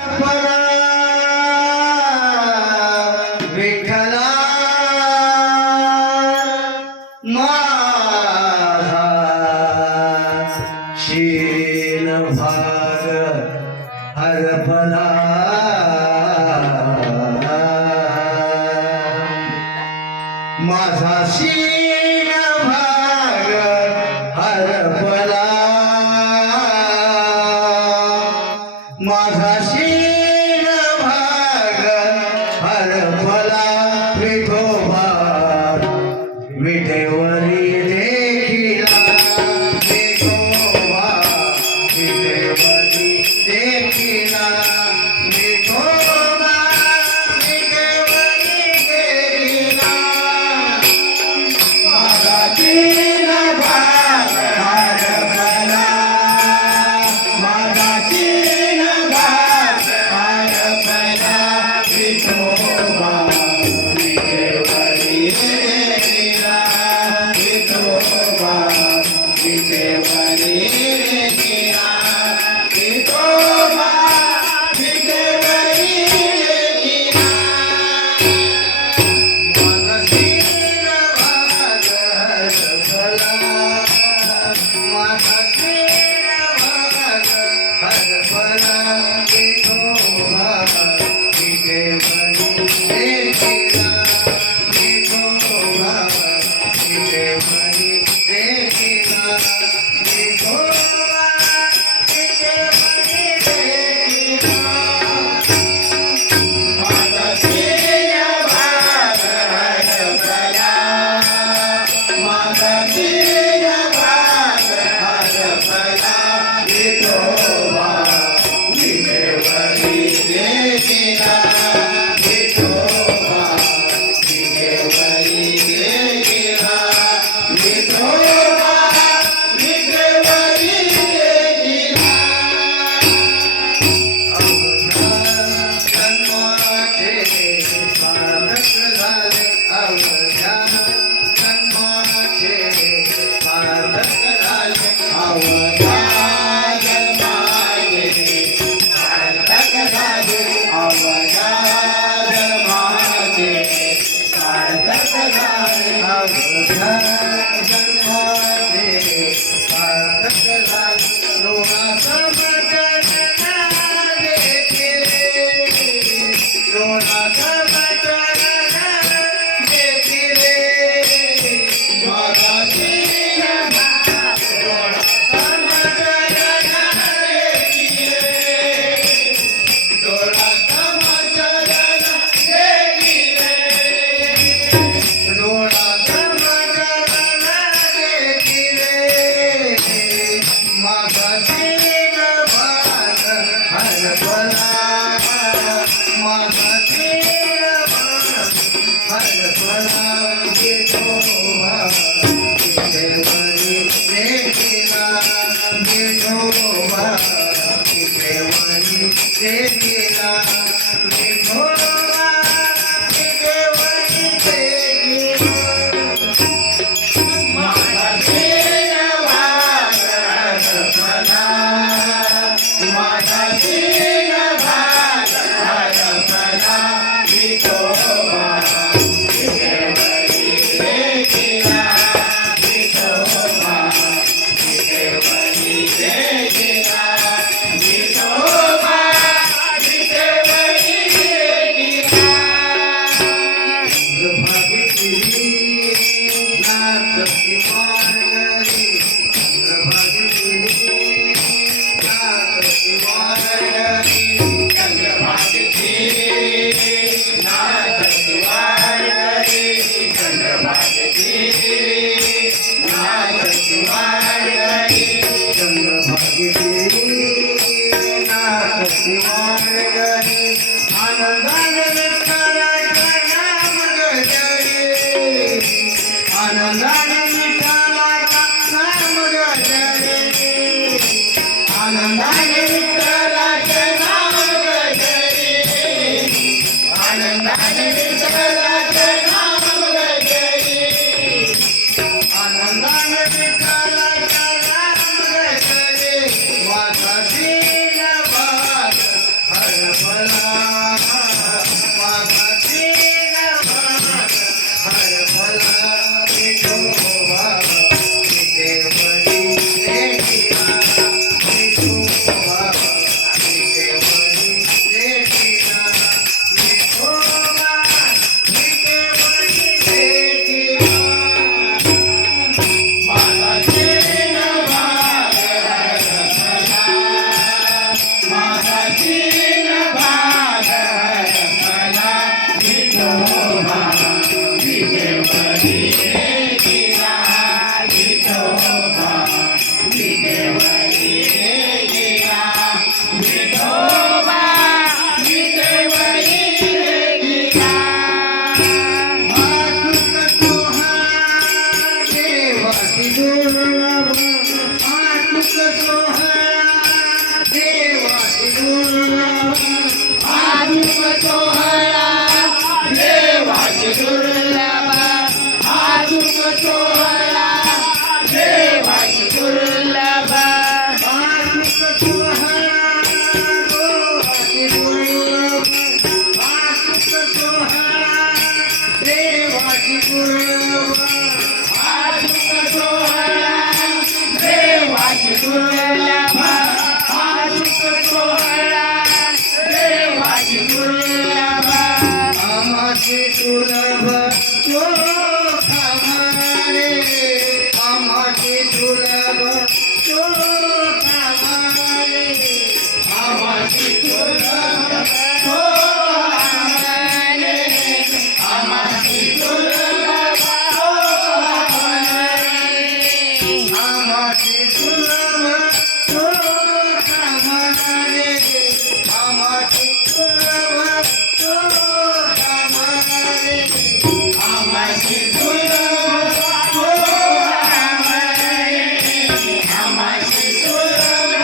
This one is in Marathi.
Para Samba! आनंदाने Thank.